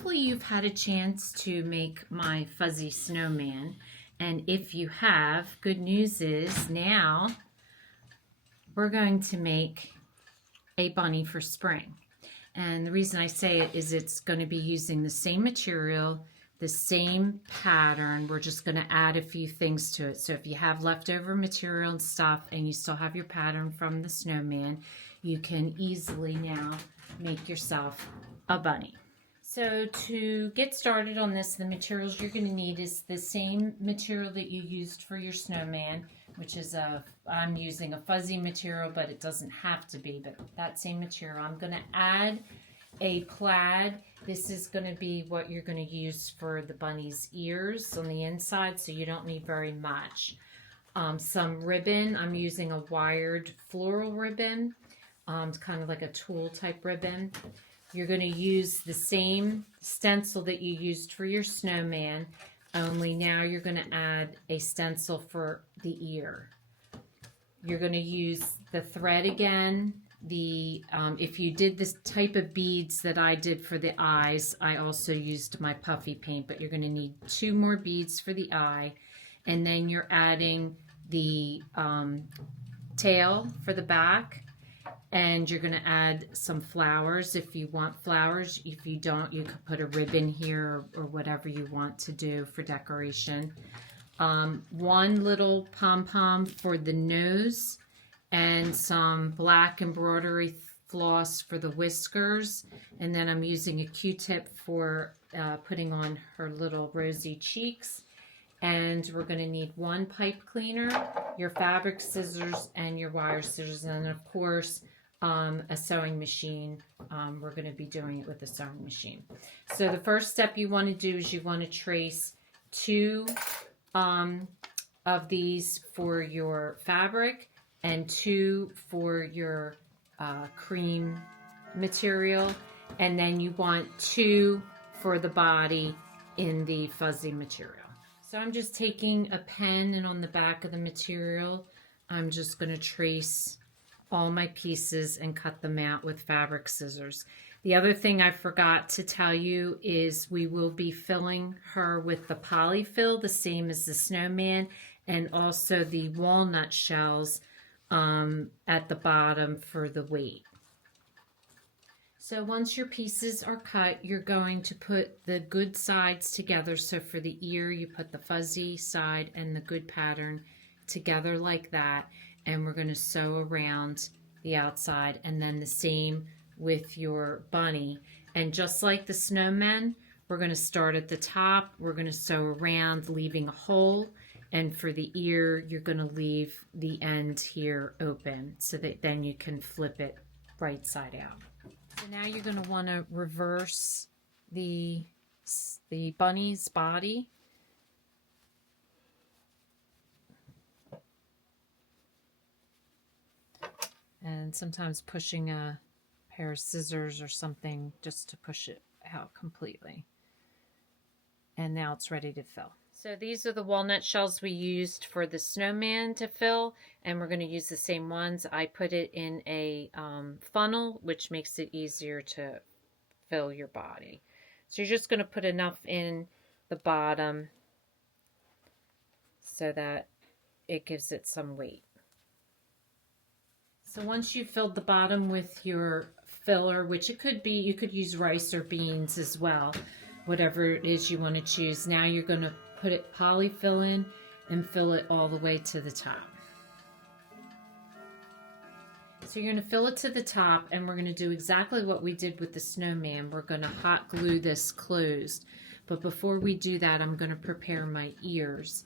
hopefully you've had a chance to make my fuzzy snowman. And if you have, good news is now we're going to make a bunny for spring. And the reason I say it is it's going to be using the same material, the same pattern. We're just going to add a few things to it. So if you have leftover material and stuff and you still have your pattern from the snowman, you can easily now make yourself a bunny. So to get started on this, the materials you're going to need is the same material that you used for your snowman, which is I'm using a fuzzy material, but it doesn't have to be, but that same material. I'm going to add a plaid. This is going to be what you're going to use for the bunny's ears on the inside, so you don't need very much. Some ribbon. I'm using a wired floral ribbon. It's kind of like a tulle type ribbon. You're going to use the same stencil that you used for your snowman, only now you're going to add a stencil for the ear. You're going to use the thread again. If you did this type of beads that I did for the eyes, I also used my puffy paint, but you're going to need 2 more beads for the eye. And then you're adding the tail for the back. And you're going to add some flowers if you want flowers. If you don't, you could put a ribbon here or whatever you want to do for decoration. 1 little pom-pom for the nose and some black embroidery floss for the whiskers. And then I'm using a Q-tip for putting on her little rosy cheeks. And we're going to need 1 pipe cleaner, your fabric scissors, and your wire scissors. And of course, a sewing machine. We're going to be doing it with a sewing machine. So the first step you want to do is you want to trace 2 of these for your fabric and 2 for your cream material, and then you want 2 for the body in the fuzzy material. So I'm just taking a pen, and on the back of the material I'm just going to trace all my pieces and cut them out with fabric scissors. The other thing I forgot to tell you is we will be filling her with the polyfill, the same as the snowman, and also the walnut shells at the bottom for the weight. So once your pieces are cut, you're going to put the good sides together. So for the ear, you put the fuzzy side and the good pattern together like that. And we're going to sew around the outside, and then the same with your bunny. And just like the snowman, we're going to start at the top, we're going to sew around, leaving a hole, and for the ear, you're going to leave the end here open so that then you can flip it right side out. So now you're going to want to reverse the bunny's body. And sometimes pushing a pair of scissors or something just to push it out completely. And now it's ready to fill. So these are the walnut shells we used for the snowman to fill, and we're going to use the same ones. I put it in a funnel, which makes it easier to fill your body. So you're just going to put enough in the bottom so that it gives it some weight. So once you've filled the bottom with your filler, which it could be, you could use rice or beans as well, whatever it is you want to choose. Now you're going to put it polyfill in and fill it all the way to the top. So you're going to fill it to the top, and we're going to do exactly what we did with the snowman. We're going to hot glue this closed. But before we do that, I'm going to prepare my ears.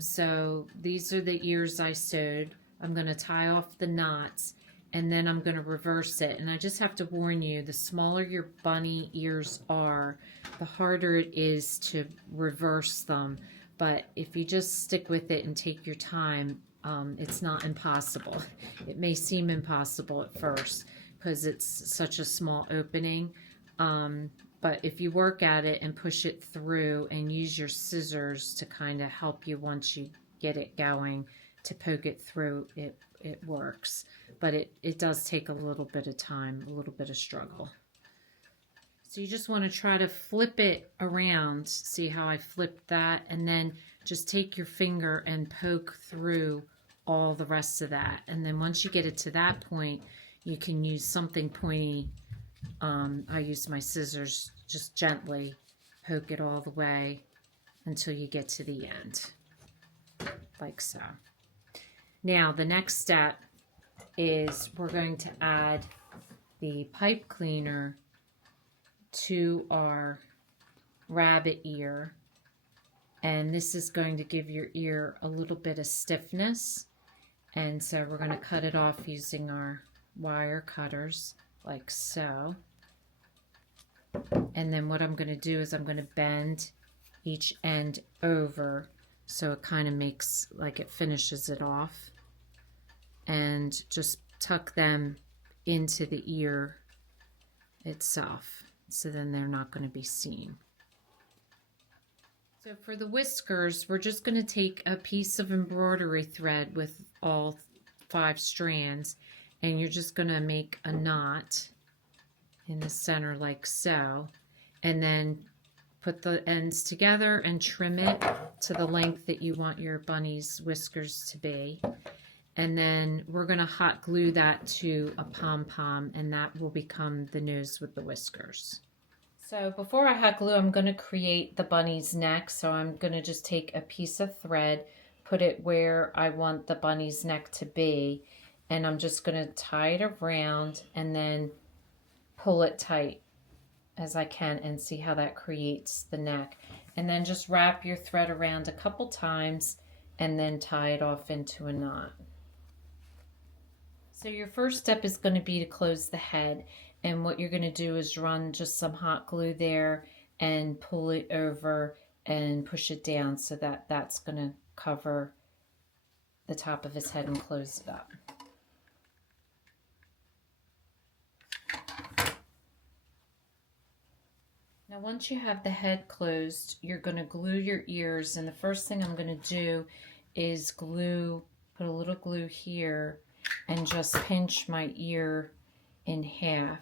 So these are the ears I sewed. I'm going to tie off the knots, and then I'm going to reverse it. And I just have to warn you, the smaller your bunny ears are, the harder it is to reverse them. But if you just stick with it and take your time, it's not impossible. It may seem impossible at first because it's such a small opening. But if you work at it and push it through and use your scissors to kind of help you once you get it going, to poke it through, it works. But it does take a little bit of time, a little bit of struggle. So you just want to try to flip it around. See how I flipped that? And then just take your finger and poke through all the rest of that. And then once you get it to that point, you can use something pointy. I use my scissors, just gently poke it all the way until you get to the end, like so. Now the next step is we're going to add the pipe cleaner to our rabbit ear, and this is going to give your ear a little bit of stiffness, and so we're going to cut it off using our wire cutters like so. And then what I'm going to do is I'm going to bend each end over so it kind of makes like it finishes it off, and just tuck them into the ear itself so then they're not going to be seen. So for the whiskers, we're just going to take a piece of embroidery thread with all 5 strands, and you're just going to make a knot in the center like so, and then put the ends together and trim it to the length that you want your bunny's whiskers to be. And then we're going to hot glue that to a pom-pom, and that will become the nose with the whiskers. So before I hot glue, I'm going to create the bunny's neck. So I'm going to just take a piece of thread, put it where I want the bunny's neck to be, and I'm just going to tie it around and then pull it tight as I can, and see how that creates the neck. And then just wrap your thread around a couple times and then tie it off into a knot. So your first step is going to be to close the head, and what you're going to do is run just some hot glue there and pull it over and push it down so that that's going to cover the top of his head and close it up. Now once you have the head closed, you're going to glue your ears, and the first thing I'm going to do is put a little glue here and just pinch my ear in half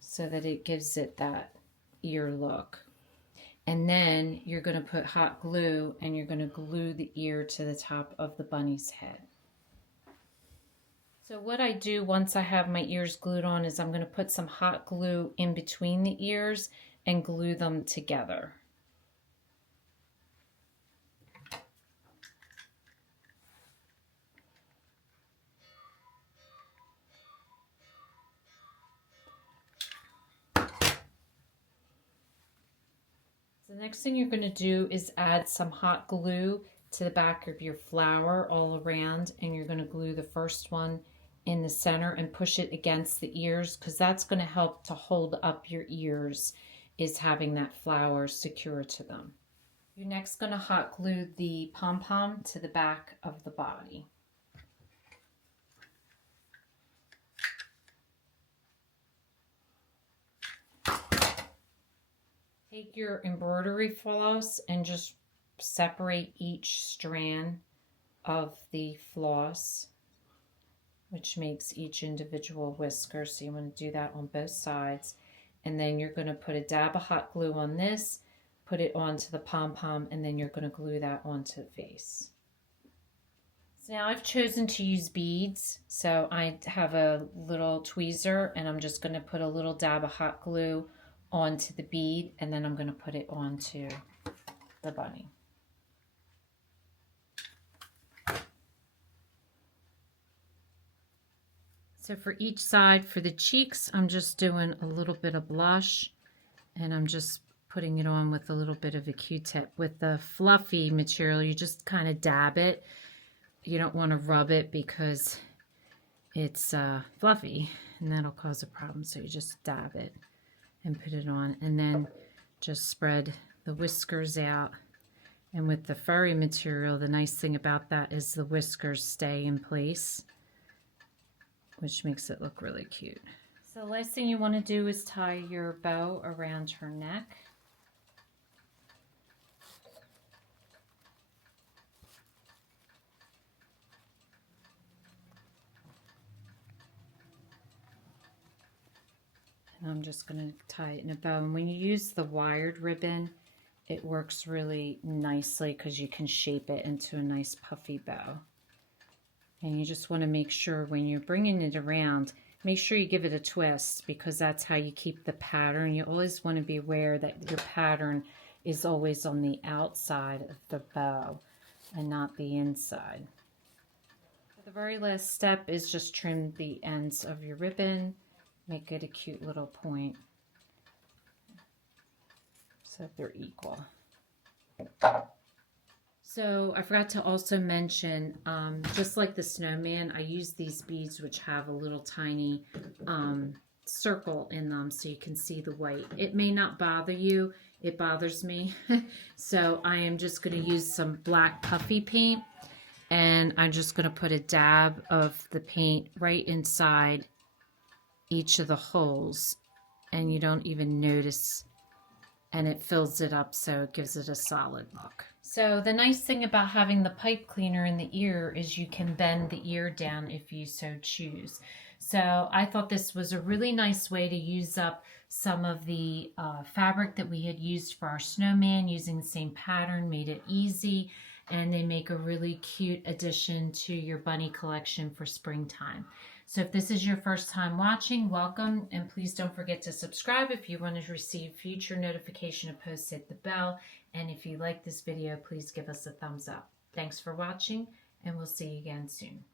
so that it gives it that ear look. And then you're going to put hot glue and you're going to glue the ear to the top of the bunny's head. So what I do once I have my ears glued on is I'm going to put some hot glue in between the ears and glue them together. The next thing you're going to do is add some hot glue to the back of your flower all around, and you're going to glue the first one in the center and push it against the ears, because that's going to help to hold up your ears, is having that flower secure to them. You're next going to hot glue the pom-pom to the back of the body. Take your embroidery floss and just separate each strand of the floss, which makes each individual whisker. So you want to do that on both sides. And then you're going to put a dab of hot glue on this, put it onto the pom-pom, and then you're going to glue that onto the face. So now I've chosen to use beads. So I have a little tweezer, and I'm just going to put a little dab of hot glue onto the bead, and then I'm going to put it onto the bunny. So for each side, for the cheeks, I'm just doing a little bit of blush, and I'm just putting it on with a little bit of a Q-tip. With the fluffy material, you just kind of dab it. You don't want to rub it because it's fluffy, and that'll cause a problem. So you just dab it and put it on, and then just spread the whiskers out. And with the furry material, the nice thing about that is the whiskers stay in place, which makes it look really cute. So the last thing you want to do is tie your bow around her neck. And I'm just going to tie it in a bow. And when you use the wired ribbon, it works really nicely because you can shape it into a nice puffy bow. And you just want to make sure when you're bringing it around, make sure you give it a twist, because that's how you keep the pattern. You always want to be aware that your pattern is always on the outside of the bow and not the inside. The very last step is just trim the ends of your ribbon. Make it a cute little point so that they're equal. So I forgot to also mention, just like the snowman, I use these beads which have a little tiny circle in them so you can see the white. It may not bother you. It bothers me. So I am just going to use some black puffy paint, and I'm just going to put a dab of the paint right inside each of the holes, and you don't even notice, and it fills it up so it gives it a solid look. So the nice thing about having the pipe cleaner in the ear is you can bend the ear down if you so choose. So I thought this was a really nice way to use up some of the fabric that we had used for our snowman, using the same pattern, made it easy, and they make a really cute addition to your bunny collection for springtime. So if this is your first time watching, welcome, and please don't forget to subscribe. If you want to receive future notification of posts, hit the bell, and if you like this video, please give us a thumbs up. Thanks for watching, and we'll see you again soon.